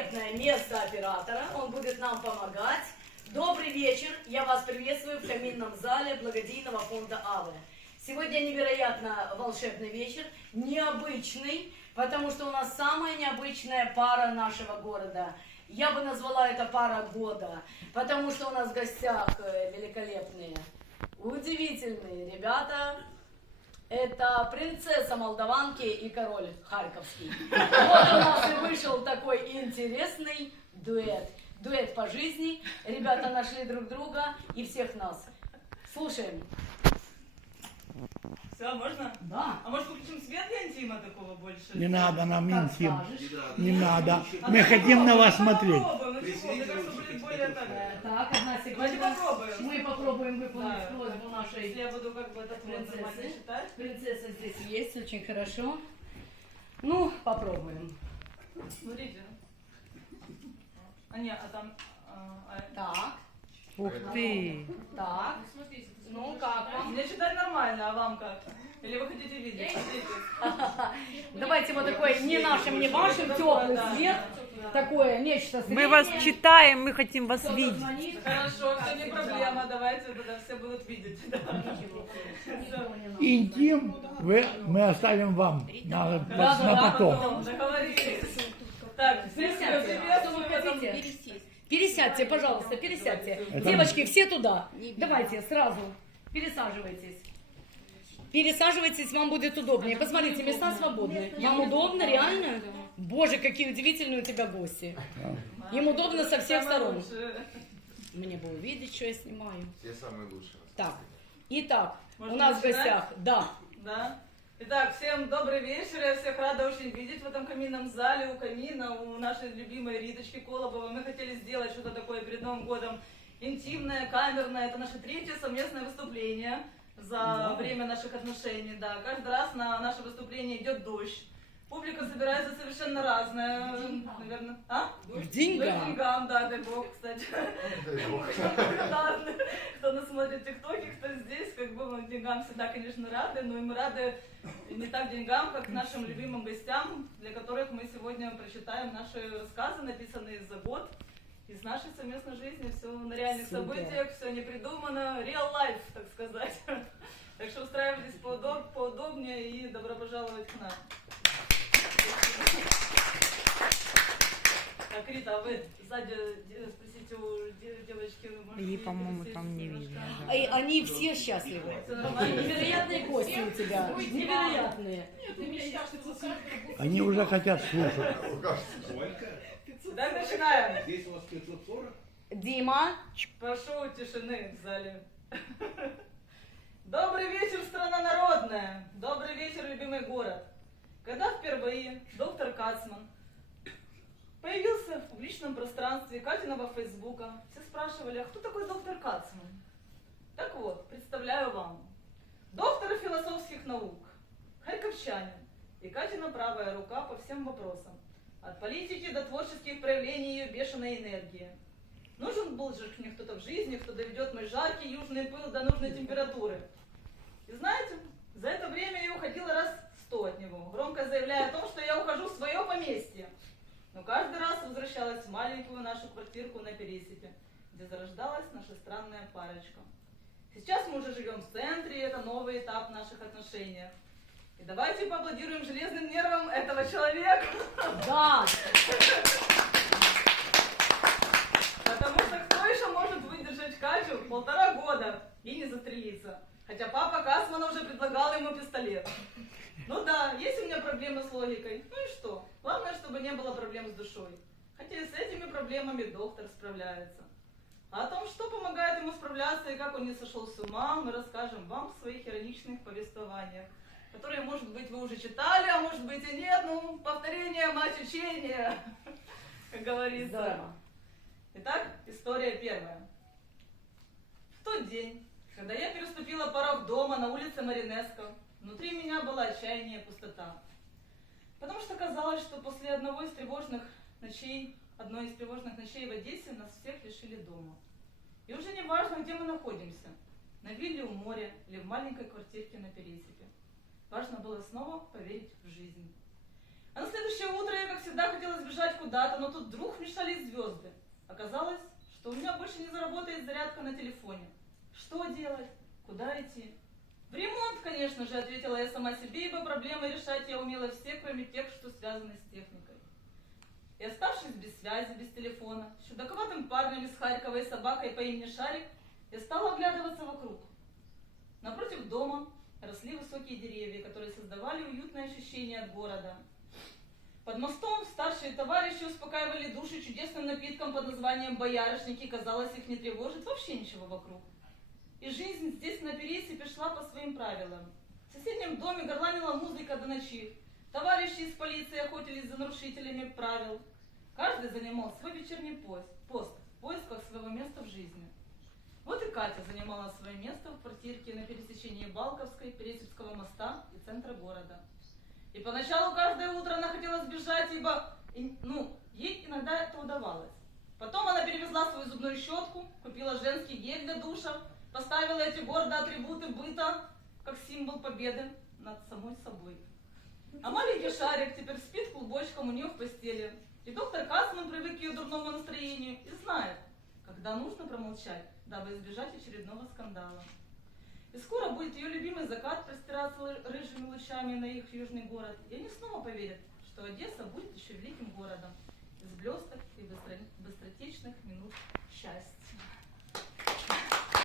великолепное место оператора. Он будет нам помогать. Добрый вечер. Я вас приветствую в каминном зале благодейного фонда АВЭ. Сегодня невероятно волшебный вечер, необычный, потому что у нас самая необычная пара нашего города. Я бы назвала это пара года, потому что у нас в гостях великолепные, удивительные ребята. Это принцесса Молдаванки и король Харьковский. Вот у нас и вышел такой интересный дуэт. Дуэт по жизни. Ребята нашли друг друга и всех нас. Слушаем. Все, можно? Да. А может включим свет для интима такого больше? Не надо нам Как интим. скажешь. Не надо. Мы хотим на вас смотреть. Попробуем, ну чего, мне кажется, будет более так. Так, одна Давайте секунда. попробуем. Мы попробуем выполнить Да. просьбу нашей Если я буду как бы так вот нормально принцессы. считать. Принцесса здесь есть, очень хорошо. Ну, попробуем. Смотрите. А не, а там... Так, Ух ты. так. Ну, как вам? Мне читать нормально, а вам как? Или вы хотите видеть? Давайте вот такой не нашим, не вашим, теплый свет. Такое нечто среднее. Мы вас читаем, мы хотим вас Кто-то видеть. звонит. Хорошо, все не проблема, давайте тогда все будут видеть. Да. Интим мы оставим вам на Да, потом. Договорились. Так, Присядьте, что вы хотите? Пересядьте, пожалуйста, пересядьте. Это- Девочки, все туда. Давайте, сразу. Пересаживайтесь. Пересаживайтесь, вам будет удобнее. Посмотрите, места свободны. Вам удобно, реально? Боже, какие удивительные у тебя гости. Им удобно со всех сторон. Мне бы увидеть, что я снимаю. Все самые лучшие. Так, итак, Можно у нас в начинать? гостях, да. Да. Итак, всем добрый вечер. Я всех рада очень видеть в этом каминном зале, у камина, у нашей любимой Риточки Колобовой. Мы хотели сделать что-то такое перед Новым годом интимное, камерное. Это наше третье совместное выступление за время наших отношений. Да. Каждый раз на наше выступление идет дождь. Публика собирается совершенно разная, наверное. А? В Ну, деньгах. деньгам, да, дай бог, кстати. Ладно, кто нас смотрит тиктоки, кто здесь, как бы мы деньгам всегда, конечно, рады, но и мы рады не так деньгам, как нашим любимым гостям, для которых мы сегодня прочитаем наши рассказы, написанные за год из нашей совместной жизни, все на реальных Супер. событиях, все не придумано, real life, так сказать. Так что устраивайтесь поудобнее и добро пожаловать к нам. Так, Рита, а вы сзади спросите у девочки, может, Ей, ей по-моему, присесть там не немножко? видно. Они все счастливы. Всё нормально? Невероятные гости у тебя. Невероятные. Они уже хотят слушать. Так, начинаем. Здесь у вас 540? Дима. Прошу тишины в зале. Добрый вечер, страна народная. Добрый вечер, любимый город. Когда впервые доктор Кацман появился в личном пространстве Катиного Фейсбука, все спрашивали, а кто такой доктор Кацман? Так вот, представляю вам. Доктор философских наук, харьковчанин и Катина правая рука по всем вопросам. От политики до творческих проявлений ее бешеной энергии. Нужен был же мне кто-то в жизни, кто доведет мой жаркий южный пыл до нужной температуры. И знаете, за это время я уходила раз 100 от него, громко заявляя о том, что я ухожу в свое поместье. Но каждый раз возвращалась в маленькую нашу квартирку на Пересипе, где зарождалась наша странная парочка. Сейчас мы уже живем в центре, и это новый этап наших отношений. И давайте поаплодируем железным нервам этого человека. Да. Потому что кто еще может выдержать Катю 1,5 года и не застрелиться? Хотя папа Касмана уже предлагал ему пистолет. Ну да, есть у меня проблемы с логикой. Ну и что? Главное, чтобы не было проблем с душой. Хотя и с этими проблемами доктор справляется. А о том, что помогает ему справляться и как он не сошел с ума, мы расскажем вам в своих ироничных повествованиях, которые, может быть, вы уже читали, а может быть и нет. Ну, повторение мать учения, как говорится. Здорово. Итак, история первая. В тот день, когда я переступила порог дома на улице Маринеско, внутри меня была отчаяние и пустота. Потому что казалось, что после одной из тревожных ночей в Одессе нас всех лишили дома. И уже не важно, где мы находимся, на вилле у моря или в маленькой квартирке на Пересипе. Важно было снова поверить в жизнь. А на следующее утро я, как всегда, хотела сбежать куда-то, но тут вдруг вмешались звезды. Оказалось, что у меня больше не заработает зарядка на телефоне. Что делать? Куда идти? В ремонт, конечно же, ответила я сама себе, ибо проблемы решать я умела все, кроме тех, что связаны с техникой. И оставшись без связи, без телефона, с чудаковатым парнем из Харькова и собакой по имени Шарик, я стала оглядываться вокруг. Напротив дома росли высокие деревья, которые создавали уютное ощущение от города. Под мостом старшие товарищи успокаивали души чудесным напитком под названием боярышники, казалось, их не тревожит вообще ничего вокруг. И жизнь здесь на пересыпи шла по своим правилам. В соседнем доме горланила музыка до ночи. Товарищи из полиции охотились за нарушителями правил. Каждый занимал свой вечерний пост в поисках своего места в жизни. Вот и Катя занимала свое место в квартирке на пересечении Балковской, Пересипского моста и центра города. И поначалу каждое утро она хотела сбежать, ибо, ей иногда это удавалось. Потом она перевезла свою зубную щетку, купила женский гель для душа, поставила эти гордые атрибуты быта, как символ победы над самой собой. А маленький Шарик теперь спит клубочком у нее в постели. И доктор Кацман привык к ее дурному настроению и знает, когда нужно промолчать, дабы избежать очередного скандала. И скоро будет ее любимый закат простираться рыжими лучами на их южный город. И они снова поверят, что Одесса будет еще великим городом из блесток и быстротечных минут счастья.